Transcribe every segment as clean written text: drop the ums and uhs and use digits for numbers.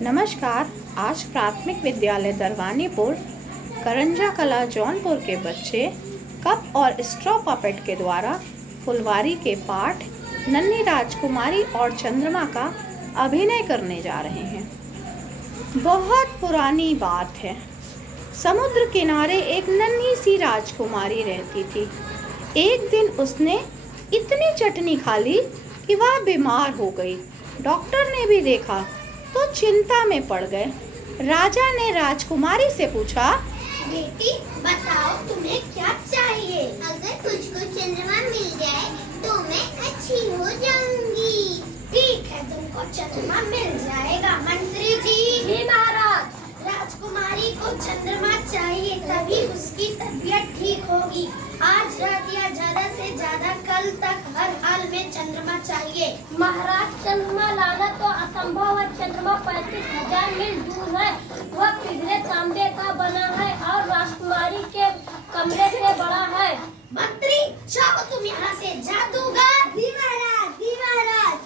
नमस्कार। आज प्राथमिक विद्यालय दरवानीपुर करंजा कला जौनपुर के बच्चे कप और स्ट्रॉ पपेट के द्वारा फुलवारी के पाठ नन्ही राजकुमारी और चंद्रमा का अभिनय करने जा रहे हैं। बहुत पुरानी बात है। समुद्र किनारे एक नन्ही सी राजकुमारी रहती थी। एक दिन उसने इतनी चटनी खा ली कि वह बीमार हो गई। डॉक्टर ने भी देखा तो चिंता में पड़ गए। राजा ने राजकुमारी से पूछा, बेटी बताओ तुम्हें क्या चाहिए? अगर मुझको चंद्रमा मिल जाए तो मैं अच्छी हो जाऊंगी। ठीक है, तुमको चंद्रमा मिल जाएगा। मंत्री जी महाराज, राजकुमारी को चंद्रमा चाहिए, तभी उसकी तबीयत ठीक होगी। आज रात या ज्यादा से ज्यादा कल तक हर हाल में चंद्रमा चाहिए। महाराज, चंद्रमा लाना तो असंभव है। चंद्रमा 35,000 मील दूर है। वह पिघले तांबे का बना है और राजकुमारी के कमरे से बड़ा है। मंत्री जाओ तुम यहाँ से। जादूगर। जी महाराज, जी महाराज।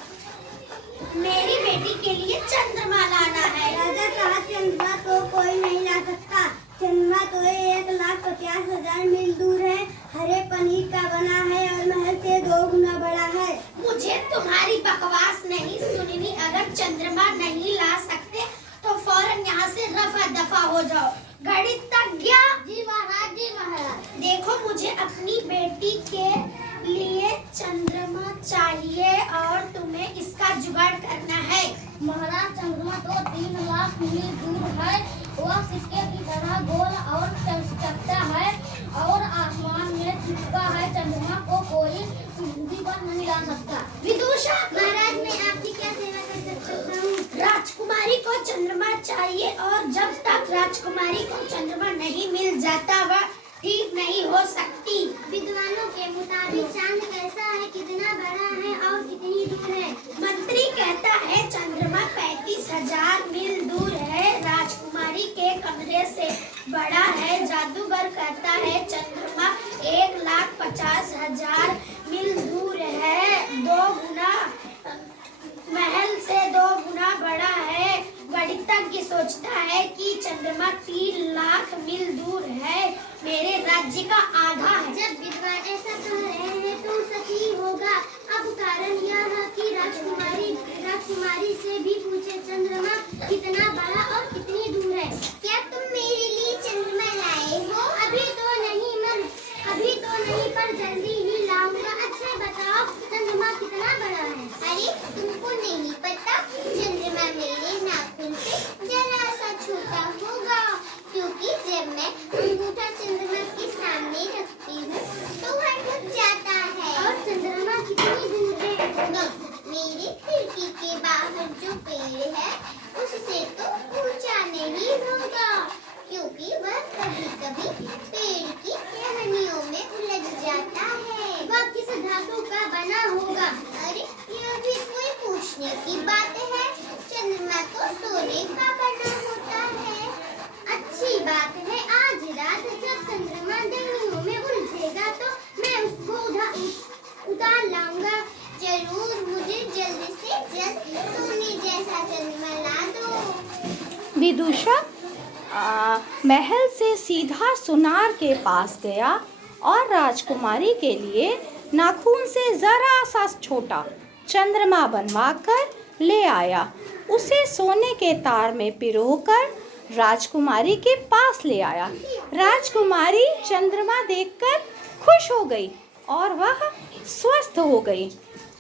मेरी बेटी के लिए चंद्रमा लाना है। राजा कहा, चंद्रमा तो कोई नहीं ला सकता। चंद्रमा तो 1,50,000 मील दूर है, हरे पनीर का बना है और महल से 2 गुना बड़ा है। मुझे तुम्हारी बकवास नहीं सुननी। अगर चंद्रमा नहीं ला सकते तो फौरन यहाँ से रफा दफा हो जाओ। गणितज्ञ। जी महाराज, जी महाराज। देखो, मुझे अपनी बेटी के लिए चंद्रमा चाहिए और तुम्हें इसका जुगाड़ करना है। महाराज, चंद्रमा तो 3 लाख मील दूर है। वह सिक्के की तरह गोल और चमकता है और आसमान में छिपका है। चंद्रमा को कोई पृथ्वी पर नहीं ला सकता। विदुषा। महाराज, मैं आपकी क्या सेवा कर सकता हूँ? राजकुमारी को चंद्रमा चाहिए और जब तक राजकुमारी को चंद्रमा नहीं मिल जाता वह ठीक नहीं हो सकती। विद्वानों के मुताबिक चांद कैसा है, कितना बड़ा है और कितनी दूर है? मंत्री कहता है चंद्रमा 35,000 मील दूर है, राजकुमारी के कमरे से बड़ा है। जादूगर कहता है चंद्रमा 1,50,000 मील दूर है, 2 गुना महल से 2 गुना बड़ा है। गणितज्ञ सोचता है कि चंद्रमा 3 लाख मील दूर है, मेरे राज्य का आधा है। जब विद्वान ऐसा कह रहे हैं तो सच ही होगा। अब कारण यह है कि राजकुमारी से भी पूछे, चंद्रमा कितना बड़ा और कितनी दूर है? क्या तुम मेरे लिए चंद्रमा लाए हो? अभी तो नहीं, पर जल्दी ही लाऊंगा। अच्छा बताओ, चंद्रमा कितना बड़ा है? अरे तुमको नहीं पता, चंद्रमा मेरे नाखून से जरा सा छोटा होगा, क्योंकि जब मैं अंगूठा चंद्रमा के सामने रखती हूँ तो वह ढक जाता है। और चंद्रमा कितनी दूर है? मेरे खिड़की के बाहर जो पेड़ है उससे तो ऊंचा नहीं होगा, क्योंकि वह कभी-कभी पेड़ की टहनियों में उलझ जाता है। वह किस धातु का बना होगा? अरे यह भी कोई पूछने की बात है? चंद्रमा तो सोने का बना होता है। अच्छी बात है। आज रात जब चंद्रमा टहनियों में उलझेगा तो मैं उसको उतार लाऊंगा। जरूर, मुझे जल्द से जल्द सोने जैसा चंद्रमा ला दो। विदुषा महल से सीधा सुनार के पास गया और राजकुमारी के लिए नाखून से जरा सा छोटा चंद्रमा बनवाकर ले आया। उसे सोने के तार में पिरोकर राजकुमारी के पास ले आया। राजकुमारी चंद्रमा देखकर खुश हो गई और वह स्वस्थ हो गई।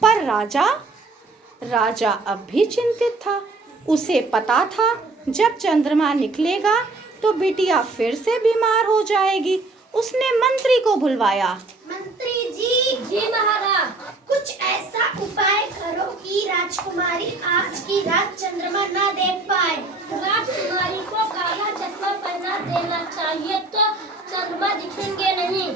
पर राजा अब भी चिंतित था। उसे पता था जब चंद्रमा निकलेगा तो बिटिया फिर से बीमार हो जाएगी। उसने मंत्री को बुलवाया। मंत्री जी। जी महाराज। कुछ ऐसा उपाय करो कि राजकुमारी आज की रात चंद्रमा न देख पाए। राजकुमारी को काला चश्मा पहना देना चाहिए तो चंद्रमा दिखेंगे नहीं।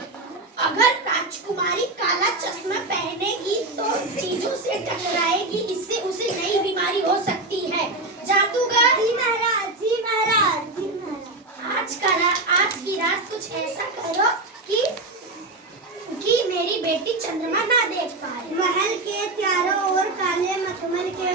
अगर राजकुमारी काला चश्मा पहनेगी तो चीजों से टकराएगी, इससे उसे नई बीमारी हो सकती है। जादूगर। जी महाराज, जी महाराज, जी महाराज। आज की रात कुछ ऐसा करो कि मेरी बेटी चंद्रमा ना देख पाए। महल के चारों ओर काले मखमल के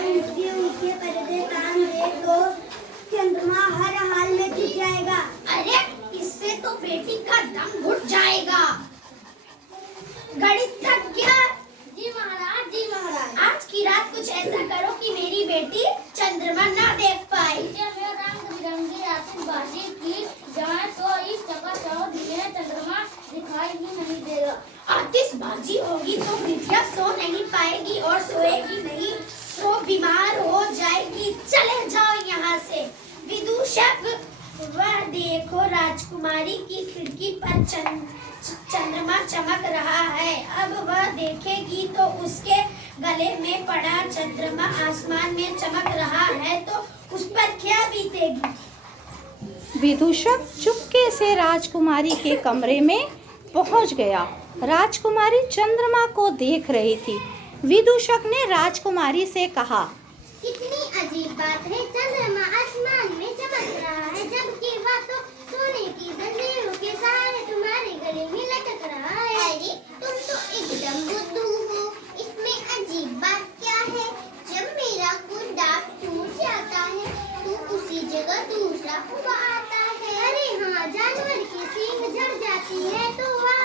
हो जाएगी, चले जाओ यहाँ से। विदूषक, वह देखो राजकुमारी की खिड़की पर चंद्रमा चमक रहा है। अब वह देखेगी तो उसके गले में पड़ा चंद्रमा आसमान में चमक रहा है, तो उस पर क्या बीतेगी। विदूषक चुपके से राजकुमारी के कमरे में पहुंच गया। राजकुमारी चंद्रमा को देख रही थी। विदूषक ने राजकुमारी से कहा, कितनी अजीब बात है, चंद्रमा आसमान में चमक रहा है, जबकि वह तो सोने की जंजीरों के सहारे तुम्हारे गले में लटक रहा है। अरे तुम तो एकदम बुद्धू हो, इसमें अजीब बात क्या है। जब मेरा कुंडा टूट जाता है तो उसी जगह दूसरा उगा आता है। अरे हाँ, जानवर की सींग जड़ जाती है तो वह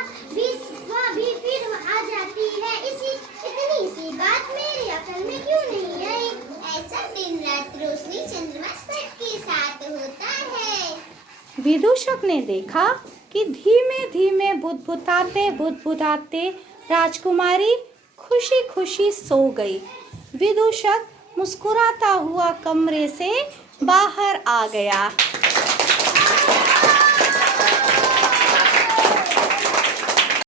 भी फिर आ जाती है। इतनी सी बात मेरी अकल में क्यों नहीं आई। ऐसा दिन रात रोशनी चंद्रमा सबके साथ होता है। विदूषक ने देखा कि धीमे धीमे बुदबुदाते राजकुमारी खुशी खुशी सो गई। विदूषक मुस्कुराता हुआ कमरे से बाहर आ गया।